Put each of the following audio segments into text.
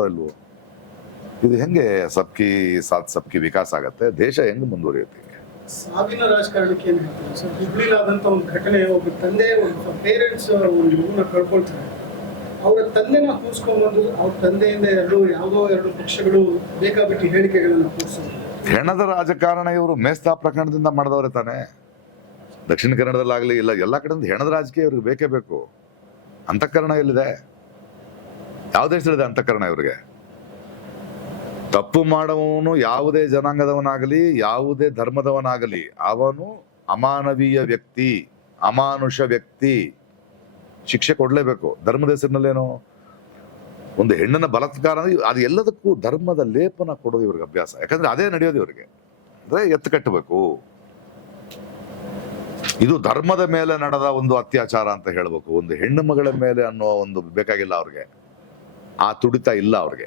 ಇಲ್ವೋ? ಇದು ಹೆಂಗೆ ಸಬ್ಕಿ ಸಾಥ್ ಸಬ್ಕಿ ವಿಕಾಸ ಆಗತ್ತೆ? ದೇಶ ಹೆಂಗೆ ಮುಂದುವರಿಯುತ್ತೆ? ಸಾವಿನ ರಾಜಕಾರಣಕ್ಕೆ ಏನ್ ಹೇಳ್ತಾರೆ ಸರ್? ಹುಬ್ಳಿಲಾದಂತ ಒಂದು ಘಟನೆ, ಒಬ್ಬ ತಂದೆ ಒಂದು ಪೇರೆಂಟ್ಸ್ ಒಂದು ಮಗುನ ಕಳ್ಕೊಳ್ತಾರೆ. ಅವರ ತಂದೆನ ಕೂರಿಸ್ಕೊಂಡ್ಬಂದು ಅವ್ರ ತಂದೆಯಿಂದ ಯಾವುದೋ ಎರಡು ಪಕ್ಷಗಳು ಬೇಕಾಬಿಟ್ಟು ಹೇಳಿಕೆಗಳನ್ನ ಕೂರಿಸೋದು. ಹೆಣದ ರಾಜಕಾರಣ ಇವರು ಮೇಸ್ತಾ ಪ್ರಕರಣದಿಂದ ಮಾಡಿದವ್ರೆ ತಾನೆ. ದಕ್ಷಿಣ ಕನ್ನಡದಲ್ಲಾಗ್ಲಿ ಇಲ್ಲ ಎಲ್ಲಾ ಕಡೆಯಿಂದ ಹೆಣದ ರಾಜಕೀಯ ಇವ್ರಿಗೆ ಬೇಕೇ ಬೇಕು. ಅಂತಃಕರಣ ಎಲ್ಲಿದೆ? ಯಾವ ದೇಶದಲ್ಲಿದೆ ಅಂತಃಕರಣ ಇವ್ರಿಗೆ? ತಪ್ಪು ಮಾಡುವವನು ಯಾವುದೇ ಜನಾಂಗದವನಾಗಲಿ ಯಾವುದೇ ಧರ್ಮದವನಾಗಲಿ ಅವನು ಅಮಾನವೀಯ ವ್ಯಕ್ತಿ, ಅಮಾನುಷ ವ್ಯಕ್ತಿ, ಶಿಕ್ಷೆ ಕೊಡ್ಲೇಬೇಕು. ಧರ್ಮದ ಹೆಸರಿನಲ್ಲೇನೋ ಒಂದು ಹೆಣ್ಣನ ಬಲಾತ್ಕಾರ ಅದು ಎಲ್ಲದಕ್ಕೂ ಧರ್ಮದ ಲೇಪನ ಕೊಡೋದು ಇವ್ರಿಗೆ ಅಭ್ಯಾಸ. ಯಾಕಂದ್ರೆ ಅದೇ ನಡೆಯೋದು ಇವ್ರಿಗೆ. ಅಂದ್ರೆ ಎತ್ತು ಕಟ್ಟಬೇಕು, ಇದು ಧರ್ಮದ ಮೇಲೆ ನಡೆದ ಒಂದು ಅತ್ಯಾಚಾರ ಅಂತ ಹೇಳ್ಬೇಕು. ಒಂದು ಹೆಣ್ಣು ಮಗಳ ಮೇಲೆ ಅನ್ನೋ ಒಂದು ಬೇಕಾಗಿಲ್ಲ ಅವ್ರಿಗೆ, ಆ ತುಡಿತ ಇಲ್ಲ ಅವ್ರಿಗೆ.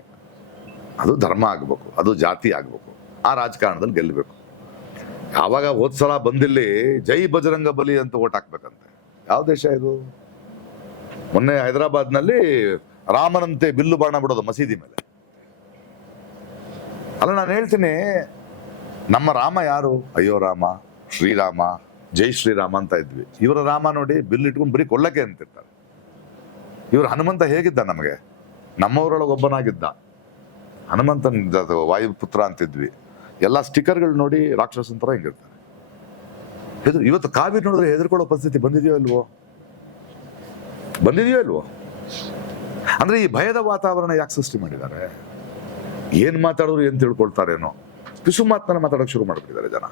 ಅದು ಧರ್ಮ ಆಗ್ಬೇಕು, ಅದು ಜಾತಿ ಆಗ್ಬೇಕು, ಆ ರಾಜಕಾರಣದಲ್ಲಿ ಗೆಲ್ಲಬೇಕು. ಯಾವಾಗ ಹೋದ್ಸಲ ಬಂದಿಲ್ಲಿ ಜೈ ಬಜರಂಗ ಬಲಿ ಅಂತ ಓಟ್ ಹಾಕ್ಬೇಕಂತೆ. ಯಾವ ದೇಶ ಇದು? ಮೊನ್ನೆ ಹೈದರಾಬಾದ್ನಲ್ಲಿ ರಾಮನಂತೆ ಬಿಲ್ಲು ಬಾಣ ಬಿಡೋದು ಮಸೀದಿ ಮೇಲೆ. ಅಲ್ಲ, ನಾನು ಹೇಳ್ತೀನಿ, ನಮ್ಮ ರಾಮ ಯಾರು? ಅಯ್ಯೋ ರಾಮ, ಶ್ರೀರಾಮ, ಜೈ ಶ್ರೀರಾಮ ಅಂತ ಇದ್ವಿ. ಇವರ ರಾಮ ನೋಡಿ ಬಿಲ್ಲು ಇಟ್ಕೊಂಡು ಬರೀ ಕೊಲ್ಲಕ್ಕೆ ಅಂತಿರ್ತಾರೆ. ಇವ್ರ ಹನುಮಂತ ಹೇಗಿದ್ದ? ನಮಗೆ ನಮ್ಮವರೊಳಗೊಬ್ಬನಾಗಿದ್ದ ಹನುಮಂತನ ವಾಯುಪುತ್ರ ಅಂತಿದ್ವಿ. ಎಲ್ಲ ಸ್ಟಿಕ್ಕರ್ಗಳು ನೋಡಿ ರಾಕ್ಷಸನ್ ತರ ಹಿಂಗಿರ್ತಾರೆ. ಇವತ್ತು ಕಾವೇರಿ ನೋಡಿದ್ರೆ ಹೆದರ್ಕೊಳ್ಳೋ ಪರಿಸ್ಥಿತಿ ಬಂದಿದೆಯೋ ಇಲ್ವೋ? ಬಂದಿದೆಯೋ ಇಲ್ವೋ? ಅಂದ್ರೆ ಈ ಭಯದ ವಾತಾವರಣ ಯಾಕೆ ಸೃಷ್ಟಿ ಮಾಡಿದ್ದಾರೆ? ಏನ್ ಮಾತಾಡಿದ್ರು ಏನ್ ತಿಳ್ಕೊಳ್ತಾರೇನೋ ಪಿಸು ಮಾತನ್ನ ಮಾತಾಡೋಕೆ ಶುರು ಮಾಡ್ಬಿಟ್ಟಿದ್ದಾರೆ ಜನ.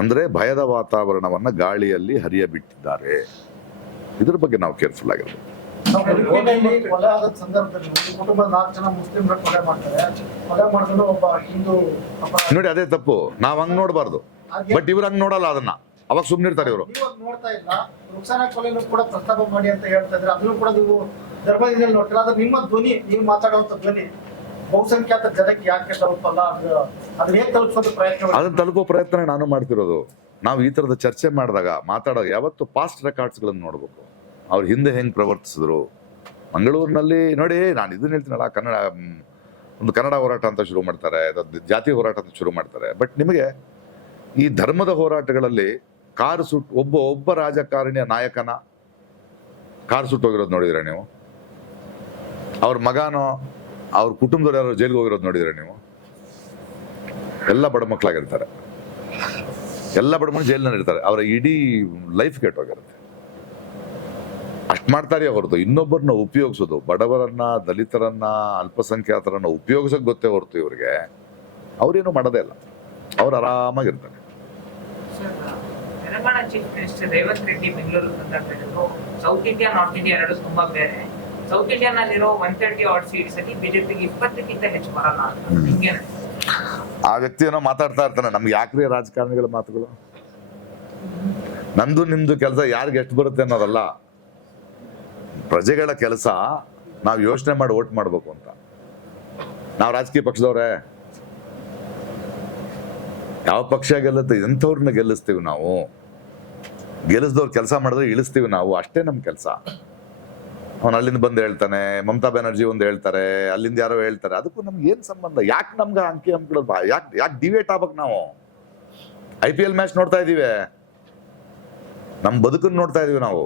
ಅಂದ್ರೆ ಭಯದ ವಾತಾವರಣವನ್ನ ಗಾಳಿಯಲ್ಲಿ ಹರಿಯ ಬಿಟ್ಟಿದ್ದಾರೆ. ಇದ್ರ ಬಗ್ಗೆ ನಾವು ಕೇರ್ಫುಲ್ ಆಗಿರ್ಬೇಕು. ನೋಡಿ, ಅದೇ ತಪ್ಪು. ನಾವ್ ಹಂಗ್ ನೋಡ್ಬಾರ್ದು, ಬಟ್ ಇವ್ರು ಹಂಗ್ ನೋಡಲ್ಲ. ಅದನ್ನ ಅವಾಗ ಸುಮ್ನಿರ್ತಾರೆ ಇವರು. ನೋಡ್ತಾ ಇಲ್ಲ, ರುಕ್ಸಾನಾ ಕೊಲೆನೂ ಕೂಡ ಪ್ರಸ್ತಾಪ ಮಾಡಿ ಅಂತ ಹೇಳ್ತಾ ಇದ್ರೆ ಅದನ್ನು ಕೂಡ ನೀವು ಧರ್ಮದಿಂದ ನೋಡ್ತೀರಾ. ಆದ್ರೆ ನಿಮ್ಮ ಧ್ವನಿ, ನೀವು ಮಾತಾಡುವಂತ ಧ್ವನಿ ಬಹುಸಂಖ್ಯಾತ ಜನಕ್ಕೆ ಯಾಕೆ ತಲುಪಲ್ಲ? ಅದನ್ನ ಹೇಗೆ ತಲುಪಿಸೋದು ಪ್ರಯತ್ನ? ಅದನ್ನ ತಲುಪೋ ಪ್ರಯತ್ನ ನಾನು ಮಾಡ್ತಿರೋದು. ನಾವು ಈ ತರದ ಚರ್ಚೆ ಮಾಡಿದಾಗ ಮಾತಾಡೋದು ಯಾವತ್ತು ಪಾಸ್ಟ್ ರೆಕಾರ್ಡ್ಸ್ ಗಳನ್ನ ನೋಡ್ಬೇಕು. ಅವ್ರ ಹಿಂದೆ ಹೆಂಗ್ ಪ್ರವರ್ತಿಸಿದ್ರು. ಮಂಗಳೂರಿನಲ್ಲಿ ನೋಡಿ, ನಾನು ಇದನ್ನ ಹೇಳ್ತೀನಲ್ಲ, ಕನ್ನಡ ಹೋರಾಟ ಅಂತ ಶುರು ಮಾಡ್ತಾರೆ, ಜಾತಿ ಹೋರಾಟ ಅಂತ ಶುರು ಮಾಡ್ತಾರೆ. ಬಟ್ ನಿಮಗೆ ಈ ಧರ್ಮದ ಹೋರಾಟಗಳಲ್ಲಿ ಕಾರು ಸುಟ್ಟು ಒಬ್ಬ ರಾಜಕಾರಣಿಯ ನಾಯಕನ ಕಾರು ಸುಟ್ಟೋಗಿರೋದು ನೋಡಿದ್ರೆ ನೀವು? ಅವ್ರ ಮಗನೋ ಅವ್ರ ಕುಟುಂಬದವ್ರು ಯಾರು ಜೈಲ್ಗೆ ಹೋಗಿರೋದು ನೋಡಿದ್ರೆ ನೀವು? ಎಲ್ಲ ಬಡ ಮಕ್ಕಳಾಗಿರ್ತಾರೆ, ಎಲ್ಲ ಬಡ ಮಕ್ಕಳು ಜೈಲಿನಲ್ಲಿ ಇರ್ತಾರೆ. ಅವರ ಇಡೀ ಲೈಫ್ ಕೆಟ್ಟೋಗಿರುತ್ತೆ. ಅಷ್ಟು ಮಾಡ್ತಾರೆ ಹೊರತು ಇನ್ನೊಬ್ಬರನ್ನ ಉಪಯೋಗಿಸೋದು, ಬಡವರನ್ನ, ದಲಿತರನ್ನ, ಅಲ್ಪಸಂಖ್ಯಾತರನ್ನ ಉಪಯೋಗಿಸೋಕೆ ಗೊತ್ತೇ ಹೊರತು ಇವ್ರಿಗೆ ಅವ್ರೇನು ಮಾಡೋದೇ ಇಲ್ಲ. ಅವ್ರು ಆರಾಮಾಗಿರ್ತಾರೆ. ತೆಲಂಗಾಣ ಚೀಫ್ ಮಿನಿಸ್ಟರ್ ರೇವಂತ್ ರೆಡ್ಡಿ ಬೆಂಗಳೂರು ಬಂದಾಗ ಹೇಳಿದ್ರು, ಸೌತ್ ಇಂಡಿಯಾ ನಾರ್ತ್ ಇಂಡಿಯಾ ಎರಡು ತುಂಬಾ ಬೇರೆ. ಸೌತ್ ಇಂಡಿಯಾನಲ್ಲಿರೋ 130 ಆಡ್ ಸೀಟ್ಸ್ ಅಲ್ಲಿ ಬಿಜೆಪಿಗೆ 20ಕ್ಕಿಂತ ಹೆಚ್ಚು ಬರಲ್ಲ ಅಂತ. ಆ ವ್ಯಕ್ತಿ ಏನೋ ಮಾತಾಡ್ತಾ ಇರ್ತಾನೆ. ನಮ್ಗೆ ಯಾಕ್ರಿ ರಾಜಕಾರಣಿಗಳ ಮಾತುಗಳು? ನಂದು ನಿಮ್ದು ಕೆಲಸ ಯಾರಿಗೆ ಎಷ್ಟು ಬರುತ್ತೆ ಅನ್ನೋದಲ್ಲ, ಪ್ರಜೆಗಳ ಕೆಲಸ ನಾವು ಯೋಚನೆ ಮಾಡಿ ವೋಟ್ ಮಾಡ್ಬೇಕು ಅಂತ. ನಾವು ರಾಜಕೀಯ ಪಕ್ಷದವ್ರೆ, ಯಾವ ಪಕ್ಷ ಗೆಲ್ಲುತ್ತೆ ಎಂಥವ್ರನ್ನ ಗೆಲ್ಲಿಸ್ತೀವಿ ನಾವು. ಗೆಲ್ಲಿಸ್ದವ್ರು ಕೆಲಸ ಮಾಡಿದ್ರೆ ಇಳಿಸ್ತೀವಿ ನಾವು, ಅಷ್ಟೇ ನಮ್ ಕೆಲಸ. ಅವನು ಅಲ್ಲಿಂದ ಬಂದು ಹೇಳ್ತಾನೆ, ಮಮತಾ ಬ್ಯಾನರ್ಜಿ ಒಂದು ಹೇಳ್ತಾರೆ, ಅಲ್ಲಿಂದ ಯಾರೋ ಹೇಳ್ತಾರೆ, ಅದಕ್ಕೂ ನಮ್ಗೆ ಏನ್ ಸಂಬಂಧ? ಯಾಕೆ ನಮ್ಗೆ ಅಂಕಿ ಅಂಕಗಳು ಯಾಕೆ ಡಿವೇಟ್ ಆಗ್ಬೇಕು? ನಾವು IPL ಮ್ಯಾಚ್ ನೋಡ್ತಾ ಇದೀವಿ, ನಮ್ಮ ಬದುಕನ್ನು ನೋಡ್ತಾ ಇದೀವಿ. ನಾವು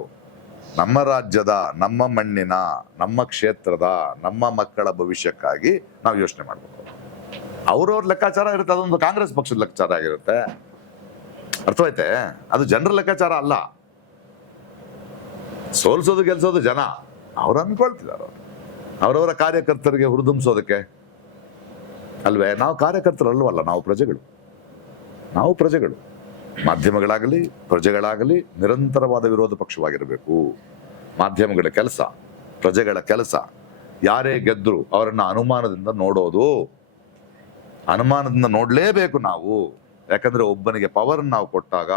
ನಮ್ಮ ರಾಜ್ಯದ, ನಮ್ಮ ಮಣ್ಣಿನ, ನಮ್ಮ ಕ್ಷೇತ್ರದ, ನಮ್ಮ ಮಕ್ಕಳ ಭವಿಷ್ಯಕ್ಕಾಗಿ ನಾವು ಯೋಚನೆ ಮಾಡ್ಬೇಕು. ಅವ್ರವ್ರ ಲೆಕ್ಕಾಚಾರ ಇರುತ್ತೆ, ಅದೊಂದು ಕಾಂಗ್ರೆಸ್ ಪಕ್ಷದ ಲೆಕ್ಕಾಚಾರ ಆಗಿರುತ್ತೆ. ಅರ್ಥವಾಯ್ತೆ? ಅದು ಜನರ ಲೆಕ್ಕಾಚಾರ ಅಲ್ಲ. ಸೋಲ್ಸೋದು ಗೆಲ್ಸೋದು ಜನ, ಅವ್ರು ಅನ್ಕೊಳ್ತಿದ್ದಾರೆ. ಅವರವರ ಕಾರ್ಯಕರ್ತರಿಗೆ ಹುರಿದುಂಬಿಸೋದಕ್ಕೆ ಅಲ್ವೇ? ನಾವು ಕಾರ್ಯಕರ್ತರಲ್ವಲ್ಲ, ನಾವು ಪ್ರಜೆಗಳು. ನಾವು ಪ್ರಜೆಗಳು. ಮಾಧ್ಯಮಗಳಾಗಲಿ ಪ್ರಜೆಗಳಾಗಲಿ ನಿರಂತರವಾದ ವಿರೋಧ ಪಕ್ಷವಾಗಿರಬೇಕು. ಮಾಧ್ಯಮಗಳ ಕೆಲಸ, ಪ್ರಜೆಗಳ ಕೆಲಸ, ಯಾರೇ ಗೆದ್ರು ಅವರನ್ನ ಅನುಮಾನದಿಂದ ನೋಡೋದು. ಅನುಮಾನದಿಂದ ನೋಡ್ಲೇಬೇಕು ನಾವು. ಯಾಕಂದ್ರೆ ಒಬ್ಬನಿಗೆ ಪವರ್ ನಾವು ಕೊಟ್ಟಾಗ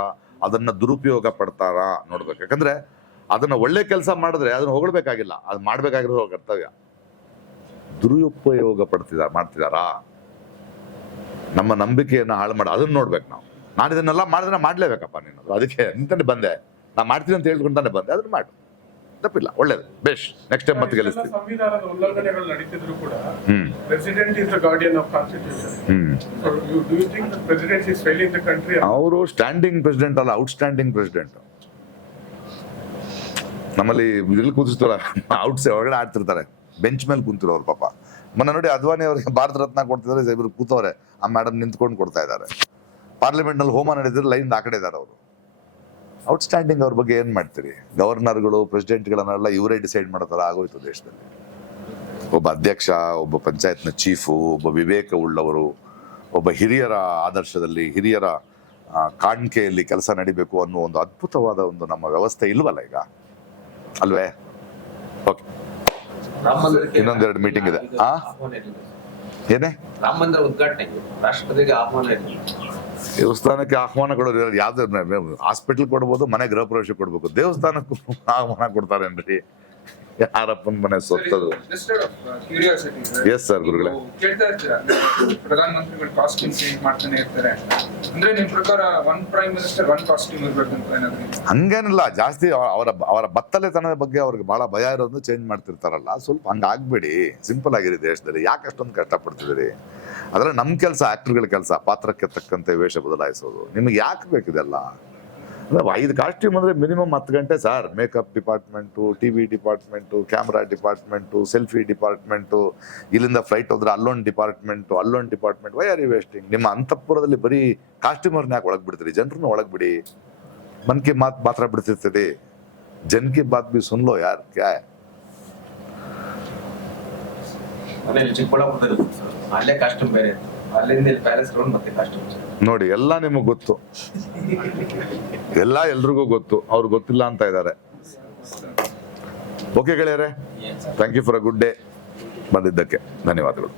ಅದನ್ನ ದುರುಪಯೋಗ ಪಡ್ತಾರ ನೋಡ್ಬೇಕು. ಯಾಕಂದ್ರೆ ಅದನ್ನ ಒಳ್ಳೆ ಕೆಲಸ ಮಾಡಿದ್ರೆ ಅದನ್ನ ಹೊಗಳ್ಬೇಕಾಗಿಲ್ಲ, ಅದು ಮಾಡ್ಬೇಕಾಗಿರೋ ಕರ್ತವ್ಯ. ದುರುಪಯೋಗ ಮಾಡ್ತಿದಾರಾ? ನಮ್ಮ ನಂಬಿಕೆಯನ್ನ ಹಾಳು ಮಾಡಿ ಅದನ್ನ ನೋಡ್ಬೇಕು ನಾವು. ನಾನು ಇದನ್ನೆಲ್ಲ ಮಾಡಿದ್ರೆ ಮಾಡ್ಲೇಬೇಕಪ್ಪ ನೀನು, ಅದಕ್ಕೆ ನಿಂತಾನೆ ಬಂದೆ, ನಾ ಮಾಡ್ತೀನಿ ಅಂತ ಹೇಳ್ಕೊಂತಾನೆ ಬಂದೆ, ಅದನ್ನ ಮಾಡು. ತಪ್ಪಿಲ್ಲ, ಒಳ್ಳೇದು, ಬೆಸ್ಟ್. ನೆಕ್ಸ್ಟ್ ಟೈಮ್ ಮತ್ತೆ ಗೆಲ್ಲಿಸ್ತೀವಿ. ಸಂವಿಧಾನದ ಉಲ್ಲಂಘನೆಗಳು ನಡೀತಿದ್ರು ಕೂಡ hmm president is the guardian of constitution. Do you think the president is failing the country? ಅವರು ಸ್ಟ್ಯಾಂಡಿಂಗ್ ಪ್ರೆಸಿಡೆಂಟ್ ಅಲ್ಲ, ಔಟ್ಸ್ಟ್ಯಾಂಡಿಂಗ್ ಪ್ರೆಸಿಡೆಂಟ್. ನಮ್ಮಲ್ಲಿ ಇಲ್ಲಿ ಕೂತಿರ್ತಾರ, ಔಟ್ ಸೈಡ್ ಹೊರಗಡೆ ಆಡ್ತಿರ್ತಾರೆ, ಬೆಂಚ್ ಮೇಲೆ ಕುಂತಿರೋರು ಪಾಪ. ಮೊನ್ನೆ ನೋಡಿ ಅದ್ವಾನಿ ಅವರಿಗೆ ಭಾರತ ರತ್ನ ಕೊಡ್ತಿದ್ದಾರೆ, ಇಬ್ರು ಕೂತವ್ರೆ, ಆ ಮೇಡಮ್ ನಿಂತ್ಕೊಂಡು ಕೊಡ್ತಾ ಇದ್ದಾರೆ. ಪಾರ್ಲಿಮೆಂಟ್ ನಲ್ಲಿ ಹೋಮ ನಡೆದಿದ್ರೆ ಲೈನ್ ಆ ಕಡೆ ಇದ್ದಾರೆ ಅವರು. ಔಟ್ಸ್ಟ್ಯಾಂಡಿಂಗ್ ಅವ್ರ ಬಗ್ಗೆ ಏನ್ ಮಾಡ್ತೀರಿ? ಗವರ್ನರ್ಗಳು, ಪ್ರೆಸಿಡೆಂಟ್ಗಳನ್ನೆಲ್ಲ ಇವರೇ ಡಿಸೈಡ್ ಮಾಡೋ ಆಗೋಯ್ತು ದೇಶದಲ್ಲಿ. ಒಬ್ಬ ಅಧ್ಯಕ್ಷ, ಒಬ್ಬ ಪಂಚಾಯತ್ನ ಚೀಫು, ಒಬ್ಬ ವಿವೇಕ ಉಳ್ಳವರು, ಒಬ್ಬ ಹಿರಿಯರ ಆದರ್ಶದಲ್ಲಿ, ಹಿರಿಯರ ಕಾಣಿಕೆಯಲ್ಲಿ ಕೆಲಸ ನಡಿಬೇಕು ಅನ್ನೋ ಒಂದು ಅದ್ಭುತವಾದ ಒಂದು ನಮ್ಮ ವ್ಯವಸ್ಥೆ ಇಲ್ವಲ್ಲ ಈಗ, ಅಲ್ವೇ? ಓಕೆ, ಇನ್ನೊಂದೆರಡು ಮೀಟಿಂಗ್ ಇದೆ. ಏನೇ ರಾಮ ಮಂದಿರ ಉದ್ಘಾಟನೆ ರಾಷ್ಟ್ರಪತಿಗೆ ಆಹ್ವಾನ ಇದೆ. ದೇವಸ್ಥಾನಕ್ಕೆ ಆಹ್ವಾನ ಕೊಡೋರು ಯಾವ್ದು? ಹಾಸ್ಪಿಟಲ್ ಕೊಡ್ಬೋದು, ಮನೆ ಗೃಹ ಪ್ರವೇಶ ಕೊಡ್ಬೇಕು, ದೇವಸ್ಥಾನಕ್ಕೂ ಆಹ್ವಾನ ಕೊಡ್ತಾರೇನ್ರಿ? ಯಾರಪ್ಪನ ಮನೆ ಸೊತ್ತದು. ಎಸ್ ಸರ್ ಗುರುಗಳೇ. ಕೇಳ್ತಾ ಇರ್ತೀರಾ ಪ್ರಧಾನ ಮಂತ್ರಿಗಳು ಕಾಸ್ಟ್ಯೂಮ್ ಚೇಂಜ್ ಮಾಡ್ತಾನೆ ಇರ್ತಾರೆ, ಅಂದ್ರೆ ನಿಮ್ ಪ್ರಕಾರ one prime minister one costume ಇರ್ಬೇಕಂತ ಏನಾದ್ರು? ಹಂಗೇನಿಲ್ಲ, ಜಾಸ್ತಿ ಅವರ ಬತ್ತಲೆತನದ ಬಗ್ಗೆ ಅವ್ರಿಗೆ ಬಹಳ ಭಯ ಇರೋದು ಚೇಂಜ್ ಮಾಡ್ತಿರ್ತಾರಲ್ಲ, ಸ್ವಲ್ಪ ಹಂಗಾಗ್ಬೇಡಿ, ಸಿಂಪಲ್ ಆಗಿರಿ ದೇಶದಲ್ಲಿ. ಯಾಕೆ ಅಷ್ಟೊಂದು ಕಷ್ಟಪಡ್ತಿದ್ದೀರಿ? ಆದ್ರೆ ನಮ್ ಕೆಲಸ, ಆಕ್ಟರ್ಗಳ ಕೆಲಸ, ಪಾತ್ರಕ್ಕೆ ತಕ್ಕಂತೆ ವೇಷ ಬದಲಾಯಿಸೋದು. ನಿಮ್ಗೆ ಯಾಕೆ ಬೇಕಿದೆಲ್ಲ? 5 ಕಾಸ್ಟ್ಯೂಮ್ ಅಂದ್ರೆ ಮಿನಿಮಮ್ 10 ಗಂಟೆ sir. Makeup department, TV department, camera department, selfie department, ಇಲ್ಲಿಂದ ಫ್ಲೈಟ್ ಹೋದ್ರೆ ಅಲ್ಲೊಂದು department. Why are you wasting? ನಿಮ್ಮ ಅಂತಃಪುರದಲ್ಲಿ ಬರೀ ಕಾಸ್ಟ್ಯೂಮರ್ನ ಯಾಕೆ ಒಳಗೆ ಬಿಡ್ತೀರಿ? ಜನರನ್ನ ಒಳಗೆ ಬಿಡಿ. ಮನ್ ಕಿ ಮಾತ್ ಮಾತ್ರ ಬಿಡ್ತಿರ್ತೀರಿ, ಜನ್ ಕಿ ಬಾತ್ ಬಿ ಸುನ್ಲೋ ಯಾರ್. ಕ್ಯಾ ಮನೇಲಿ ಚಿಕ್ಕಬಳ್ಳಾಪುರದಲ್ಲಿ ಅಲ್ಲೇ ಕಾಸ್ಟ್ಯೂಮ್ ಬೇರೆ, ಅಲ್ಲಿಂದ ಪ್ಯಾಲೇಸ್ ಗ್ರೌಂಡ್ ಮತ್ತೆ ಕಾಸ್ಟ್ಯೂಮ್ ನೋಡಿ, ಎಲ್ಲ ನಿಮಗೆ ಗೊತ್ತು, ಎಲ್ಲ ಎಲ್ರಿಗೂ ಗೊತ್ತು, ಅವ್ರು ಗೊತ್ತಿಲ್ಲ ಅಂತ ಇದ್ದಾರೆ. ಓಕೆ ಗೆಳೆಯರೆ, thank you for a good day. ಬಂದಿದ್ದಕ್ಕೆ ಧನ್ಯವಾದಗಳು.